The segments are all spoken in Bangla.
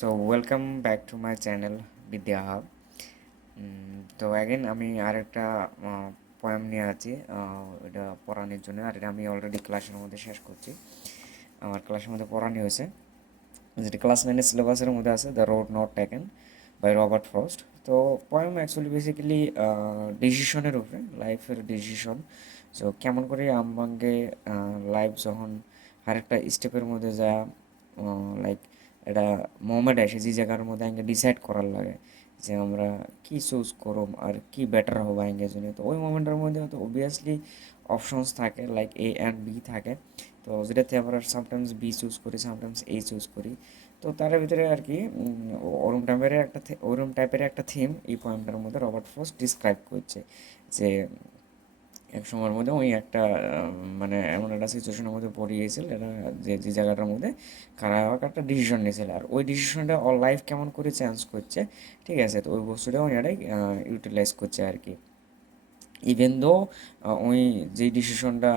So welcome back to my channel VidyaHubb। তো অ্যাগেন আমি আরেকটা পোয়েম নিয়ে আছি এটা পড়ানোর জন্য। আর এটা আমি অলরেডি ক্লাসের মধ্যে শেষ করছি। আমার ক্লাসের মধ্যে পড়ানো হয়েছে, যেটা ক্লাস 9-এর সিলেবাসের মধ্যে আছে, the road not taken by Robert Frost. তো পোয়েম অ্যাকচুয়ালি বেসিক্যালি ডিসিশনের উপরে, লাইফের ডিসিশন। সো কেমন করে আমাকে লাইফ যখন আরেকটা স্টেপের মধ্যে যা লাইক এটা মোমেন্ট আসে যে জায়গার মধ্যে আমাকে ডিসাইড করার লাগে যে আমরা কি চুজ করব আর কি বেটার হবে আমাদের জন্য। তো ওই মোমেন্টের মধ্যে তো অবভিয়াসলি অপশনস থাকে, লাইক এ অ্যান্ড বি থাকে। তো যেটাতে আমরা সামটাইমস বি চুজ করি, সামটাইমস এ চুজ করি। তো তার ভিতরে আর কি ওরম টাইপের একটা থিম এই পোয়েমটার মধ্যে রবার্ট ফ্রস্ট ডিসক্রাইব করছে। যে এক সময়ের মধ্যে ওই একটা মানে এমন একটা সিচুয়েশনের মধ্যে পড়ে গিয়েছিল, এটা যে যে জায়গাটার মধ্যে খারাপ একটা ডিসিশন নিয়েছিল, আর ওই ডিসিশনটা ওর লাইফ কেমন করে চেঞ্জ করছে। ঠিক আছে, তো ওই বস্তুটা উনি এটাই ইউটিলাইজ করছে আর কি। ইভেন দো ওই যে ডিসিশনটা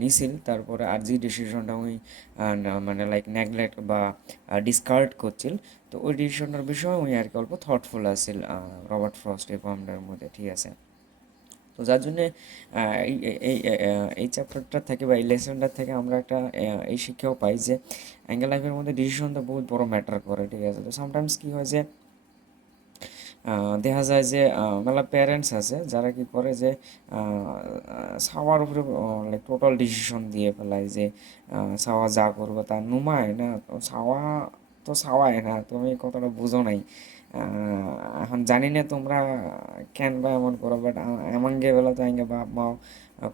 নিছিল, তারপরে আর যে ডিসিশনটা ওই মানে লাইক নেগলেক্ট বা ডিসকার্ড করছিল, তো ওই ডিসিশনটার বিষয়ে উনি আর কি অল্প থটফুল আছিল রবার্ট ফ্রস্ট এই পোয়েমটার মধ্যে। ঠিক আছে, তো যার জন্যে এই এই এই চ্যাপ্টারটার থেকে বা এই লেসনটার থেকে আমরা একটা এই শিক্ষাও পাই যে অ্যাঙ্গেল লাইফের মধ্যে ডিসিশনটা বহুত বড় ম্যাটার করে। ঠিক আছে, তো সামটাইমস কী হয় যে দেখা যায় যে মেলা প্যারেন্টস আছে যারা কি করে যে ছাওয়ার উপরে লাইক টোটাল ডিসিশন দিয়ে ফেলায় যে ছাওয়া যা করবো তা নুমায় না, তো ছাওয়া তো ছাওয়াই না, তুমি কতটা বুঝো নাই। এখন জানি না তোমরা কেন বা এমন করো, বাট এমন গে বেলা তো আগে বাপ মাও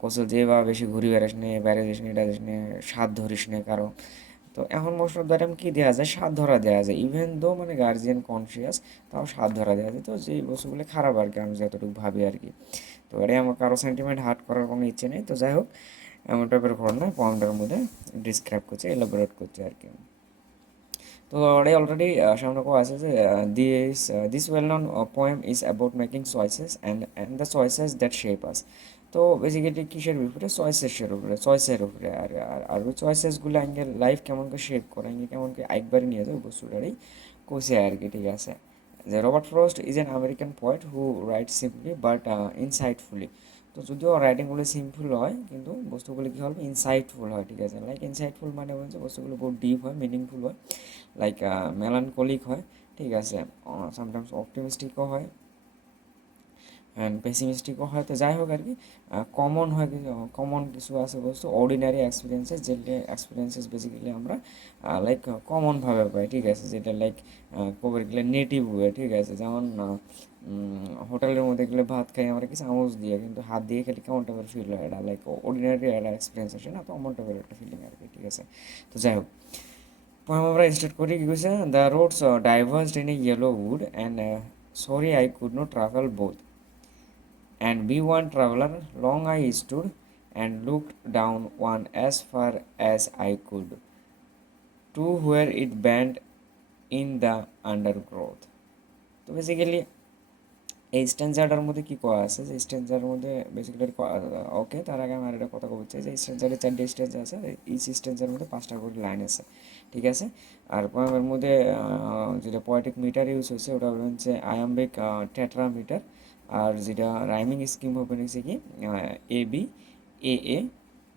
কৌশল যে বা বেশি ঘুরি বেড়াস নে, বাইরে যাস নে, এটা যাস নে, স্বাদ ধরিস নে কারো। তো এখন মোস্ট অফ দ্য টাইম কী দেওয়া যায়, স্বাদ ধরা দেওয়া যায়, ইভেন দো মানে গার্জিয়ান কনসিয়াস, তাও স্বাদ ধরা দেওয়া যায়। তো যেই বস্তুগুলো খারাপ আর কি, আমি যতটুকু ভাবি আর কি। তো এটাই আমার কারো সেন্টিমেন্ট হার্ট করার কোনো ইচ্ছে নেই। তো যাই হোক, এমন টাইপের ঘটনা পয়েন্টের মধ্যে ডিসক্রাইব করছে, এলাবোরেট করছে আর কি। তো ওটাই অলরেডি সামনে কোয়া আছে যে this well known poem is about making choices and the choices that shape us. তো বেসিক্যালি কিসের উপরে, চয়েসের উপরে আর ওই চয়েসেসগুলো আগে লাইফ কেমন করে শেপ করে, আগে কেমন করে একবারে নিয়ে যায় বস্তুটারই কোসে আর কি। ঠিক আছে, যে Robert Frost is an American poet who write simply but insightfully. তো যদিও রাইটিংগুলো সিম্পল হয়, কিন্তু বস্তুগুলো কী হবে, ইনসাইটফুল হয়। ঠিক আছে, লাইক ইনসাইটফুল মানে হচ্ছে বস্তুগুলো বহুত ডিপ হয়, মিনিংফুল হয়, লাইক মেলানকলিক হয়। ঠিক আছে, সামটাইমস অপটিমিস্টিকও হয় অ্যান্ড পেসিমিস্টিকও হয়। তো যাই হোক আর কি, কমন হয়, কমন কিছু আছে বস্তু, অর্ডিনারি এক্সপিরিয়েন্সেস, যেটা এক্সপিরিয়েন্সেস বেসিক্যালি আমরা লাইক কমনভাবে পাই। ঠিক আছে, যেটা লাইক কবে গেলে নেটিভ ওয়ে। ঠিক আছে, যেমন হোটেলের মধ্যে গেলে ভাত খাই আমরা কি চামচ দিয়ে, কিন্তু হাত দিয়ে খেলে কেমন টাইপের ফিল হয়, এটা লাইক অর্ডিনারি একটা এক্সপিরিয়েন্স আসে না, তো অমন টাইপের একটা ফিলিং আর কি। ঠিক আছে, তো যাই হোক, poem আমরা স্টার্ট করি কি কইছে, the roads diverged in a yellow wood and sorry I could not travel both and be one traveler. Long I stood and looked down one as far as I could, to where it bent in the undergrowth. তো বেসিক্যালি এই স্ট্যান্ডার্ডের মধ্যে কী করা আছে, যে স্ট্যান্ডার্ডের মধ্যে বেসিক্যালি ওকে, তার আগে আমি আরেকটা কথা বলছি যে স্ট্যান্ডার্ডে 4টে স্টেজ আছে, এই স্ট্যান্ডার্ডের মধ্যে 5টা করে লাইন আছে। ঠিক আছে, আর পোয়েমের মধ্যে যেটা পোয়েটিক মিটার ইউজ হয়েছে ওটা হচ্ছে আয়াম্বিক টেট্রা মিটার। আর যেটা রাইমিং স্কিম হবে হচ্ছে কি A B, A A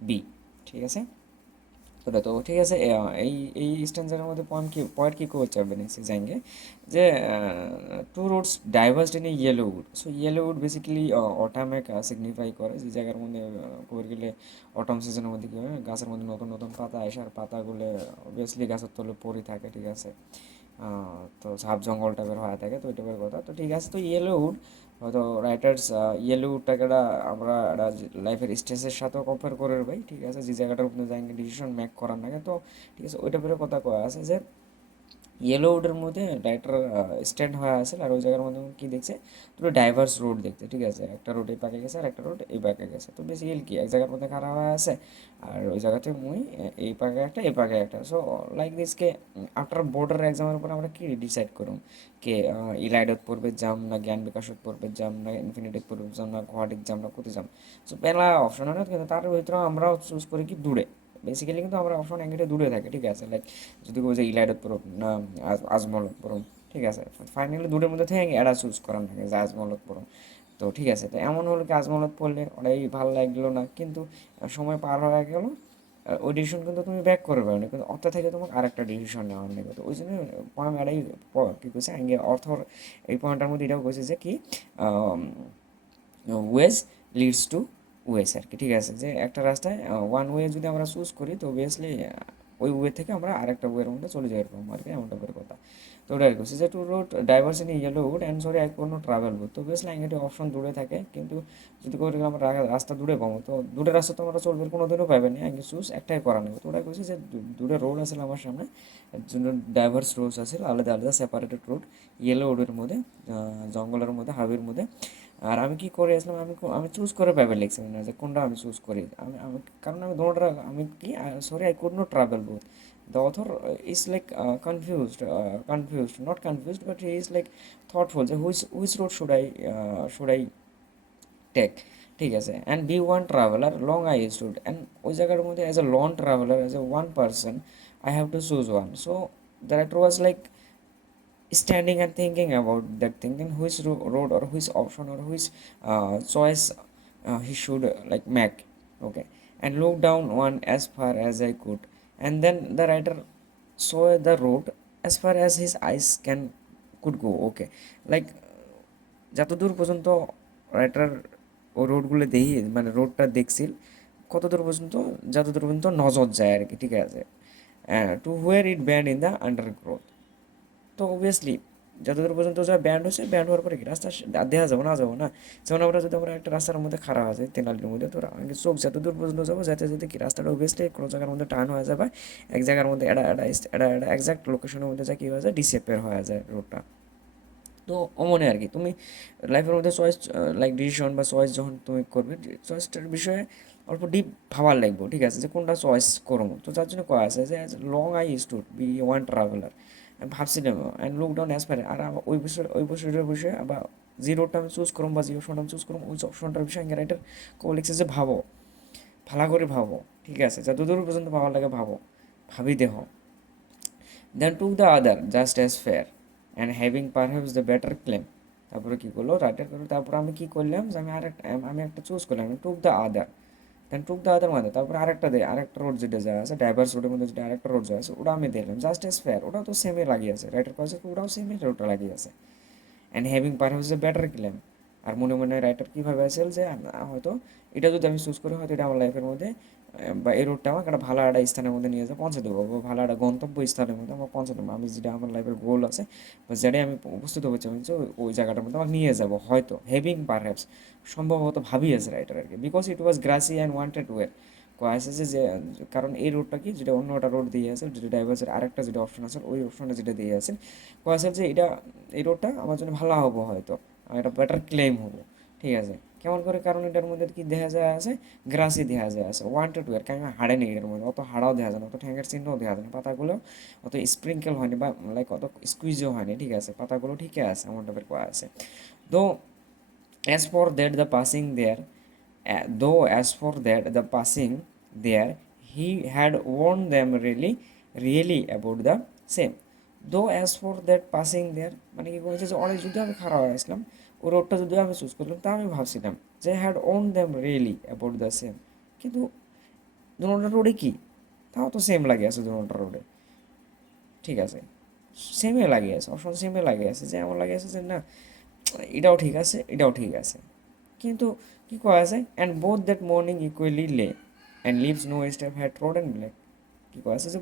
B. ঠিক আছে, ওটা তো ঠিক আছে। এই এই স্ট্যান্ডার্ডের মধ্যে পয়েন্ট কি করতে হবে নেক্সট জানগে যে two roads diverged in a yellow wood. So yellow wood basically অটামে সিগনিফাই করে, যে জায়গার মধ্যে করে গেলে অটম সিজনের মধ্যে কী হয়, গাছের মধ্যে নতুন নতুন পাতা আসে, আর পাতাগুলো অবভিয়াসলি গাছের তলে পড়ে থাকে। ঠিক আছে, তো ঝাপ জঙ্গল টাইপের হয়ে থাকে, তো ওই টাইপের কথা। তো ঠিক আছে, তো ইয়েলো উড হয়তো রাইটার্স ইয়েলো উডটাকে আমরা লাইফের স্টেজের সাথেও কম্পেয়ার করে ভাই। ঠিক আছে, যে জায়গাটার উপরে যাই ডিসিশন মেক করার লাগে, তো ঠিক আছে ওই টাইপের কথা কয়া আছে যে ইয়েলো উডের মধ্যে রাইটার স্ট্যান্ড হয়ে আছে, আর ওই জায়গার মধ্যে কী দেখছে, দুটো ডাইভার্স রোড দেখছে। ঠিক আছে, একটা রোড এই পাকে গেছে আর একটা রোড এই পাকে গেছে। তো বেসিক্যালি কি এক জায়গার মধ্যে খারাপ হয়ে আছে, আর ওই জায়গাতে মুই এই পাকে একটা এই পাকে একটা। সো লাইক দিসকে আফটার বোর্ডের এক্সামের উপর আমরা কি ডিসাইড করুম, কে ইলাইডত পড়বে যাম না জ্ঞান বিকাশত পড়বে যাম না ইনফিনিটিভ পড়বে যাম না ঘটিক যাম না কোথায় যাম। সো পেলা অপশন হয় না, কিন্তু তার ভিতরে আমরাও চুজ করি কি দূরে, বেসিক্যালি কিন্তু আমরা অপশন অ্যাঙ্গেটে দূরে থাকি, ঠিক আছে, লাইক যদি কেউ যে ইলাইডত পড়ব না আজমলত পড়ব, ঠিক আছে, ফাইনালি দুটোর মধ্যে থেকে এরা চুজ করার থাকে যে আজমলত পড়ব। তো ঠিক আছে, তো এমন হলো কি আজমলত পড়লে ওটাই ভালো লাগলো না, কিন্তু সময় পার হয়ে গেল, ওই ডিসিশন কিন্তু তুমি ব্যাক করে পারো না, কিন্তু অর্থ থেকে তোমাকে আরেকটা ডিসিশন নেওয়ার নেবে। তো ওই জন্য পয়েন্ট এটাই কী করছে আগে অর্থর এই পয়েন্টটার মধ্যে এটাও কইছে যে কি ওয়েজ লিডস টু ওয়েস আর কি, ঠিক আছে, যে একটা রাস্তায় ওয়ান ওয়ে যদি আমরা চুজ করি তো অবভিয়াসলি ওই ওয়ে থেকে আমরা আরেকটা ওয়ের মধ্যে চলে যাই এরকম আর কি, এমন টাইপের কথা। তো ওটা আর কি যে two road diverged in yellow wood and sorry I কোনো ট্রাভেল বুথ, তো অবভিয়াসলি আগে অপশন দূরে থাকে, কিন্তু যদি করে আমরা রাস্তা দূরে পাবো তো দূরে রাস্তা তো আমরা চলবে কোনো দিনও পাবে না, আগে চুজ একটাই করা নেবে। তো ওটা কইছে যে দূরে রোড আছে আমার সামনে, ডাইভার্স রোডস আছে, আলাদা আলাদা সেপারেটেড রোড ইয়েলো উডের মধ্যে, জঙ্গলের মধ্যে, হাবির মধ্যে। আর আমি কি করে আসলাম, আমি চুজ করে পাবে লিখছিলাম না যে কোনটা আমি চুজ করি, আমি কারণ আমি দুটোটা আমি কি sorry I could not travel both. The author is like confused not confused but he is like thoughtful যে which road should I take, ঠিক আছে, and be one traveller long I stood, and ওই জায়গার মধ্যে as a long traveller as a one person I have to choose one. So the writer was like standing and thinking about that thing, then which road or which option or which choice he should like make, okay, and look down one as far as I could, and then the writer saw the road as far as his eyes could go, okay, like যতদূর পর্যন্ত রাইটার ও রোডগুলো দেখি মানে রোডটা দেখছিল কতদূর পর্যন্ত, যতদূর পর্যন্ত নজর যায় আর কি, ঠিক আছে, to where it bent in the undergrowth. তো অবভিয়াসলি যতদূর পর্যন্ত যা ব্যান্ড হয়েছে, ব্যান্ড হওয়ার পরে কি রাস্তা দেওয়া যাবো না, যাবো না, যেমন আমরা যদি আমরা একটা রাস্তার মধ্যে খারাপ আছে তেনালির মধ্যে, তো আমি চোখ যতদূর পর্যন্ত যাবো যাতে যদি কি রাস্তাটা অবভিয়াসলি কোনো জায়গার মধ্যে টার্ন হয়ে যাবে, এক জায়গার মধ্যে এটা এটা এটা এটা এক্সাক্ট লোকেশনের মধ্যে যা কী হয়ে যায় ডিসঅ্যাপিয়ার হয়ে যায় রোডটা। তো অমনে আর কি তুমি লাইফের মধ্যে চয়েস লাইক ডিসিশন বা চয়েস যখন তুমি করবে, চয়েসটার বিষয়ে অল্প ডিপ ভাবার লাগবে, ঠিক আছে, যে কোনটা চয়েস করবো। তো যার জন্য কয়া আছে যে long I stood be one traveller, ভাবছিলাম অ্যান্ড লুক ডাউন অ্যাজ পারে, আর ওই বিষয়ের বিষয়ে বা যে রোডটা আমি চুজ করুম বা যে অপশনটা আমি চুজ করুম ওই অপশনটার বিষয়ে রাইটার কল লিখছে যে ভাবো, ভালো করে ভাবো, ঠিক আছে, যতদূর পর্যন্ত ভালো লাগে ভাবো, ভাবি দেহ, then took the other just as fair and having perhaps the better claim. তারপরে কী করলো রাইটার করলো, তারপরে আমি কী করলাম যে আমি একটা চুজ করলাম টুক the other, then took the আদার মানে তারপরে আরেকটা রোড যেটা যা আছে ডাইভার্স রোডের মধ্যে যেটা আরেকটা রোড যা আছে ওটা আমি দেখলাম জাস্ট অ্যাজ ফেয়ার, ওটাও তো সেমই লাগিয়ে আছে, রাইটার কাছে ওটাও সেমই রোডটা লাগিয়ে আছে, and having perhaps the better claim. আর মনে মনে রাইটার কীভাবে আছে যে হয়তো এটা যদি আমি চুজ করি হয়তো এটা আমার লাইফের মধ্যে বা এই রোডটা আমাকে একটা ভালো একটা স্থানের মধ্যে নিয়ে যেয়ে পৌঁছে দেবো বা ভালো একটা গন্তব্য স্থানের মধ্যে আমার পৌঁছে দেবো, আমি যেটা আমার লাইফের গোল আছে বা যেটাই আমি উপস্থিত হতে চাইছি ওই জায়গাটার মধ্যে আমাকে নিয়ে যাবো হয়তো, হ্যাভিং পারহ্যাপস সম্ভবত ভাবিয়েছে রাইটার আর কি, because it was grassy and wanted way. কয়া আছে যে কারণ এই রোডটা কি যেটা অন্য একটা রোড দিয়ে আছে যেটা ডাইভার্সের আরেকটা যেটা অপশন আছে ওই অপশনটা যেটা দিয়ে আছে, কয়া আছে যে এই রোডটা আমার জন্য ভালো হবো হয়তো, একটা বেটার ক্লেম হবো, ঠিক আছে, কেমন করে, কারণ এটার মধ্যে কি দেখা যায় আছে গ্রাসি দেখা যায় আছে ওয়ান্টেড ওয়ার, কারণ হাড়ে নেই এর মধ্যে, অত হাড়াও দেখা যায় না, অত ঠ্যাঙ্গের চিহ্নও দেখা যায় না, পাতাগুলো অত স্প্রিঙ্কেল হয়নি বা লাইক অত স্কুইজও হয়নি, ঠিক আছে, পাতাগুলো ঠিকই আছে এমন টাইপের করা আছে। তো as for that the passing there as for that the passing there he had warned them really about the same. though as for that passing there মানে কি বলছে যে অনেক যদি আমি খারাপ হয়ে আসলাম ওই রোডটা যদি আমি চুজ করলাম তা আমি ভাবছিলাম যে had won them really about the same, কিন্তু দুটা রোডে কি তাও তো সেম লাগে আছে দুটা রোডে, ঠিক আছে, সেমে লাগে আছে অপশন সেমে লাগে আছে, যে এমন লাগে আছে যে না এটাও ঠিক আছে এটাও ঠিক আছে, কিন্তু কি করা আছে and both that morning equally lay and leaves no step had road and black. কী করা আছে যে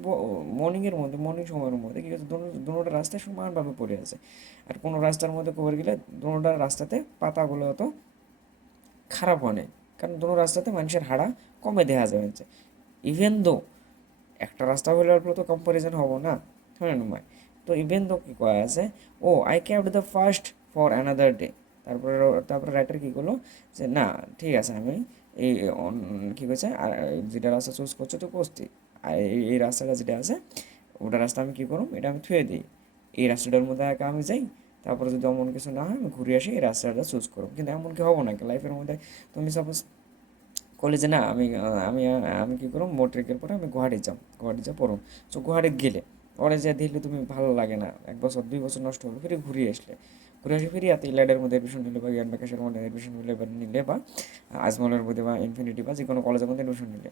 মর্নিংয়ের মধ্যে মর্নিং সময়ের মধ্যে কী আছে দুটো রাস্তায় সমানভাবে পড়ে আছে, আর কোনো রাস্তার মধ্যে কবর গেলে দুটো রাস্তাতে পাতাগুলো অত খারাপ হয় নাই, কারণ দুটো রাস্তাতে মানুষের হাড়া কমে দেখা যাচ্ছে, ইভেন দো একটা রাস্তা হলে অল্প তো কম্পারিজন হবো না, হ্যাঁ নয়, তো ইভেন দো কী করা আছে oh I kept the first for another day. তারপরে রাইটার কী করলো যে না ঠিক আছে আমি এই কী করছে আর যেটা রাস্তা চুজ করছো তো করছি, আর এই রাস্তাটা যেটা আছে ওটা রাস্তা আমি কী করুম এটা আমি থুয়ে দিই, এই রাস্তাটার মধ্যে একা আমি যাই, তারপরে যদি এমন কিছু না হয় আমি ঘুরে আসি এই রাস্তাটা চুজ করুম, কিন্তু এমন কি হবো না লাইফের মধ্যে তুমি সাপোজ কলেজে না আমি কী করুম মোটরিকের পরে আমি গুয়াহাটি যা পড়ুম। সো গুয়াহাটি গেলে ওরে যে দেখলে তুমি ভালো লাগে না, 1 বছর 2 বছর নষ্ট হলো, ফিরে ঘুরে আসলে ফিরে এত ইলাইডের মধ্যে এডমিশন নিলে বা ইয়ান ব্যাকেশের মধ্যে এডমিশন নিলে বা আজমলের মধ্যে বা ইনফিনিটি বা যে কোনো কলেজের মধ্যে এডমিশন নিলে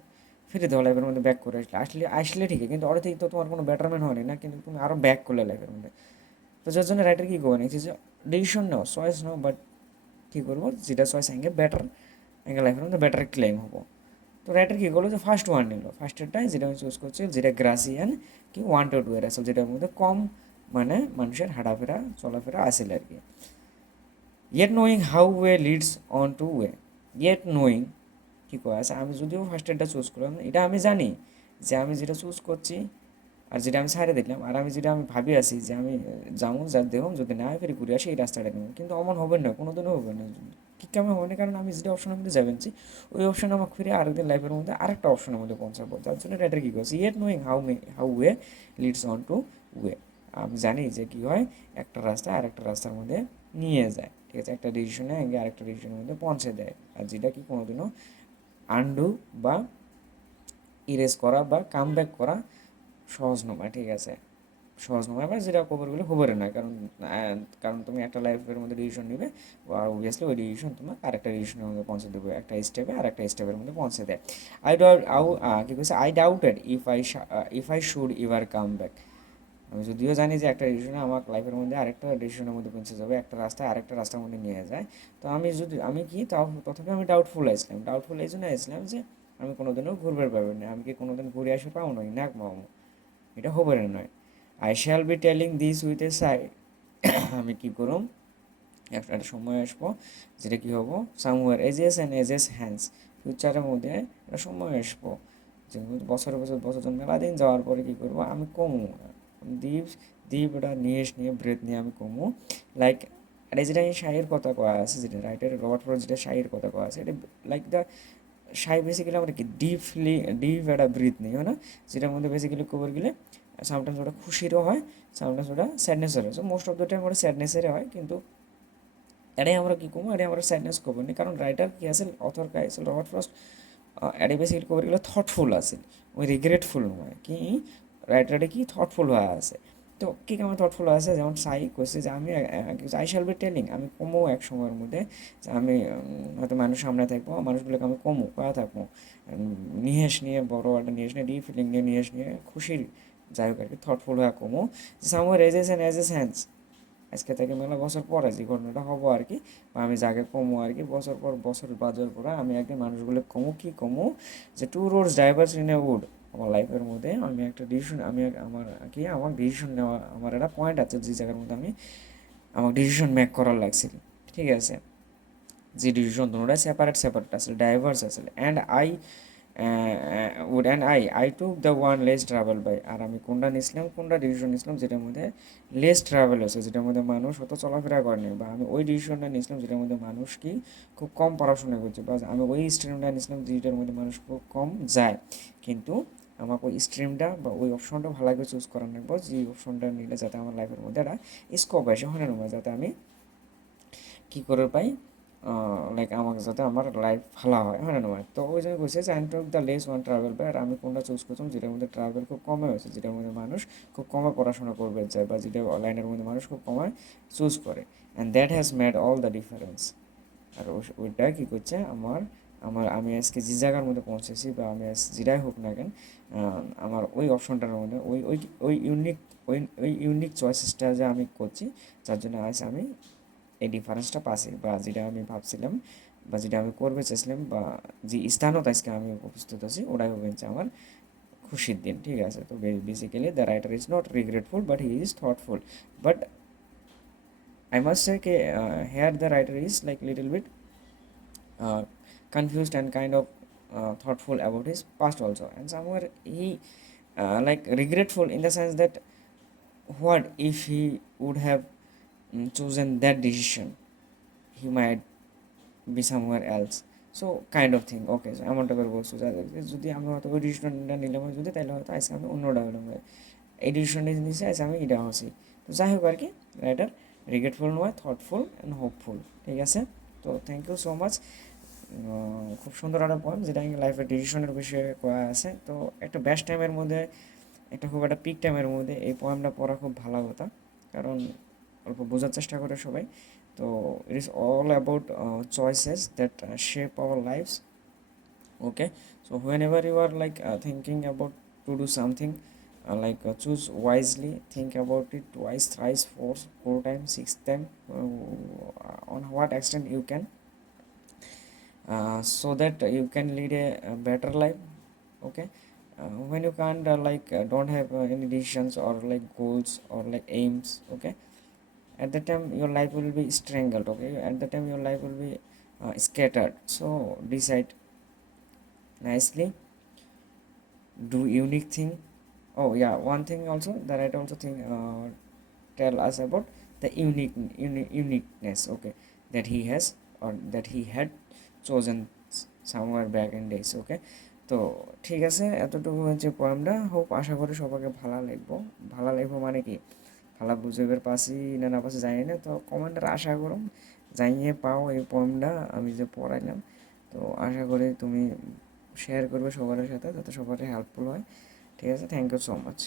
ফিরে দেওয়া লাইফের মধ্যে ব্যাক করে আসলে ঠিকই, কিন্তু ওর থেকে তো তোমার কোনো বেটারমেন্ট হয়নি না, কিন্তু তুমি আরও ব্যাক করলে লাইফের মধ্যে। তো যার জন্য রাইটার কী করবে নিচ্ছে যে decision now, choice now, but কী করবো যেটা চয়েস আগে বেটার আগে লাইফের মধ্যে বেটার ক্লেম হবো। তো রাইটার কী করলো যে ফার্স্ট ওয়ান নিল, ফার্স্টেরটাই যেটা আমি চুজ করছি, যেটা গ্রাসিয়ান কি 1 to 2 এর আসলে যেটার মধ্যে কম মানে মানুষের হাঁটাফেরা চলাফেরা আসেল আর কি। Yet knowing how way leads on to way, yet knowing কী করা আছে, আমি যদিও ফার্স্টেরটা চুজ করলাম, এটা আমি জানি যে আমি যেটা চুজ করছি আর যেটা আমি সাইডে দেখলাম, আর আমি যেটা আমি ভাবি আছি যে আমি যাবো যা দেখুন যদি না হয় ফেরি ঘুরে আসি এই রাস্তাটা নেব, কিন্তু অমন হবে না, কোনো দিনও হবে না, কি কেমন হবে না, কারণ আমি যেটা অপশনের মধ্যে যাবেনছি ওই অপশন আমাকে ফিরে আরেকদিন লাইফের মধ্যে আরেকটা অপশনের মধ্যে পৌঁছাবো। যার জন্য রাইটার কী করছে, yet knowing how way leads on to way, আমি জানি যে কী হয় একটা রাস্তা আরেকটা রাস্তার মধ্যে নিয়ে যায়, ঠিক আছে, একটা ডিসিশনে আগে আরেকটা ডিসিশনের মধ্যে পৌঁছে দেয়, আর যেটা কি কোনোদিনও আনডু বা ইরেজ করা বা কাম ব্যাক করা সহজ নয়, ঠিক আছে, সহজ নয় বা যেটা খবরগুলো খবরে নয়, কারণ তুমি একটা লাইফের মধ্যে ডিসিশন নিবে আর অবভিয়াসলি ওই ডিসিশন তোমার আরেকটা ডিসিশনের মধ্যে পৌঁছে দেবে, একটা স্টেপে আর একটা স্টেপের মধ্যে পৌঁছে দেয়। আই ডাউট কী বলছে, I doubted if I should ever come back, আমি যদিও জানি যে একটা ডিসিশনে আমার লাইফের মধ্যে আরেকটা ডিসিশনের মধ্যে পৌঁছে যাবে, একটা রাস্তায় আরেকটা রাস্তার মধ্যে নিয়ে যায়, তো আমি কি তাও তথাপি আমি ডাউটফুল এই জন্য আসলাম যে আমি কোনোদিনও ঘুরবে পারবেন না, আমি কি কোনোদিন ঘুরে আসে পাবো নয় না পাবো, এটা হবে না নয়। I shall be telling this with a সাই, আমি কী করুম একটা সময় আসবো যেটা কী হবো somewhere ages and ages hence, ফিউচারের মধ্যে একটা সময় আসবো যে বছর বছর বছর জন মেলা দিন যাওয়ার পরে কী করবো আমি কমু দ্বীপ দ্বীপ এটা নিয়ে ব্রেথ নিয়ে আমি কমু, লাইক এটা যেটা শায়ের কথা কয়া আছে, যেটা রাইটার রবার্ট ফ্রস্ট যেটা শায়ের কথা কয়া আছে, এটা লাইক দ্য শাই বেসিক্যালি আমরা কি ডিপ একটা ব্রিথ নিই হয় না, যেটার মধ্যে বেসিক্যালি কবর গেলে সামটাইমস ওটা খুশিরও হয়, সামটাইমস ওটা স্যাডনেসের হয়, so most of the time ওটা স্যাডনেসের হয়, কিন্তু এটাই আমরা কী করবো, এটাই আমরা স্যাডনেস করবো না, কারণ রাইটার কী আছে অথর কে আছে রবার্ট ফ্রস্ট, এটাই বেসিক্যালি কবর গেলে থটফুল আছে, ওই রিগ্রেটফুল নয় কি, রাইটারটা কি থটফুল হয়ে আছে। তো কী কেমন থটফুল আছে, যেমন সাই করছে যে আমি আই শ্যাল বি টেলিং, আমি কমো এক সময়ের মধ্যে যে আমি হয়তো মানুষ সামনে থাকবো, মানুষগুলোকে আমি কমো কয়া থাকবো নিহেস নিয়ে বড় একটা নিহেস নিয়ে ডিপ ফিলিং নিয়ে নিহেস নিয়ে খুশির যাই হোক আর কি থটফুল হয়ে কমো, যে somewhere ages and ages hence, আজকে থেকে মেলা বছর পরে যে ঘটনাটা হবো আর কি, বা আমি যাকে কমো আর কি বছর পর বছর বাজার পরে আমি একদিন মানুষগুলো কমো যে two roads diverged in a wood, আমার লাইফের মধ্যে আমি একটা ডিসিশন আমি আমার ডিসিশন নেওয়া আমার একটা পয়েন্ট আছে যে জায়গার মধ্যে আমার ডিসিশন মেক করার লাগছিল, ঠিক আছে, যে ডিসিশন দুটোটা সেপারেট আছে ডাইভার্স আছে, and I took the one less travel by, আর আমি কোনটা ডিসিশন নিয়েছিলাম যেটার মধ্যে লেস ট্রাভেল আছে, যেটার মধ্যে মানুষ অত চলাফেরা করেনি, বা আমি ওই ডিসিশনটা নিয়েছিলাম যেটার মধ্যে মানুষ কি খুব কম পড়াশোনা করছে, বা আমি ওই স্ট্রিমটা নিয়েছিলাম যেটার মধ্যে মানুষ খুব কম যায়, কিন্তু আমাকে ওই স্ট্রিমটা বা ওই অপশনটা ভালো করে চুজ করার নেবো, যে অপশনটা নিলে যাতে আমার লাইফের মধ্যে একটা স্কোপ আসে হয় না, যাতে আমি কী করে পাই লাইক আমাকে যাতে আমার লাইফ ভালো হয় হয় না নয়, তো ওই জন্য বলছে যে I took the less one travel by, আর আমি কোনটা চুজ করতাম যেটার মধ্যে ট্রাভেল খুব কমে হয়েছে, যেটার মধ্যে মানুষ খুব কমে পড়াশোনা করবে যায়, বা যেটা লাইনের মধ্যে মানুষ খুব কমে চুজ করে, and that has made all the difference, আর ওইটা কী করছে আমি আজকে যে জায়গার মধ্যে পৌঁছেছি, বা আমি আজ যেটাই হোক না কেন আমার ওই অপশনটার মধ্যে ওই ওই ওই ইউনিক ওই ইউনিক চয়েসেসটা যে আমি করছি, যার জন্য আজ আমি এই ডিফারেন্সটা পাচ্ছি, বা যেটা আমি ভাবছিলাম বা যেটা আমি করবে চেয়েছিলাম বা যে স্থানত আজকে আমি উপস্থিত আছি ওটাই হচ্ছে আমার খুশির দিন, ঠিক আছে। তো basically the writer is not regretful but he is thoughtful, but I must say here the writer is like little bit confused and kind of thoughtful about his past also, and somewhere he like regretful in the sense that what if he would have chosen that decision, he might be somewhere else, so kind of thing, okay, so এমনটা করে বলছো যদি আমি হয়তো ওই ডিসিশনটা নিলাম যদি, তাহলে হয়তো আজকে আমি অন্যটা হলাম, এই ডিসিশনটা নিয়েছি আজকে আমি এটা হচ্ছি, তো যাই হোক আর কি রাইটার রিগ্রেটফুল নয় থটফুল অ্যান্ড হোপফুল, ঠিক আছে। তো থ্যাংক ইউ সো মাচ খুব সুন্দর একটা পয়েম, যেটা লাইফের ডিসিশনের বিষয়ে করা আছে। তো একটা বেস্ট টাইমের মধ্যে, একটা খুব একটা পিক টাইমের মধ্যে এই পোয়েমটা পড়া খুব ভালো কথা, কারণ অল্প বোঝার চেষ্টা করে সবাই। তো it is all about choices that shape our lifes. Okay, so whenever you are thinking about to do something, choose wisely, think about it twice, thrice, four times, six times, on what extent you can, so that you can lead a better life. Okay, when you can't don't have any decisions or goals or aims. Okay, at that time your life will be strangled. Okay, at that time your life will be scattered. So decide nicely, do unique thing. Oh yeah, one thing also that I also think tell us about the uniqueness, okay, that he has or that he had chosen somewhere back in days. Okay, তো ঠিক আছে, এতটুকু হচ্ছে পোয়েমটা। হোপ আশা করি সবাইকে ভালো লাগবো মানে কি, ভালো বুঝেবের পাশি না পাশে জানি না, তো কমেন্টের আশা করুন জানিয়ে পাও এই পোয়েমটা আমি যে পড়াইলাম। তো আশা করি তুমি শেয়ার করবে সবার সাথে, যাতে সবার হেল্পফুল হয়। ঠিক আছে, থ্যাংক ইউ সো মাচ।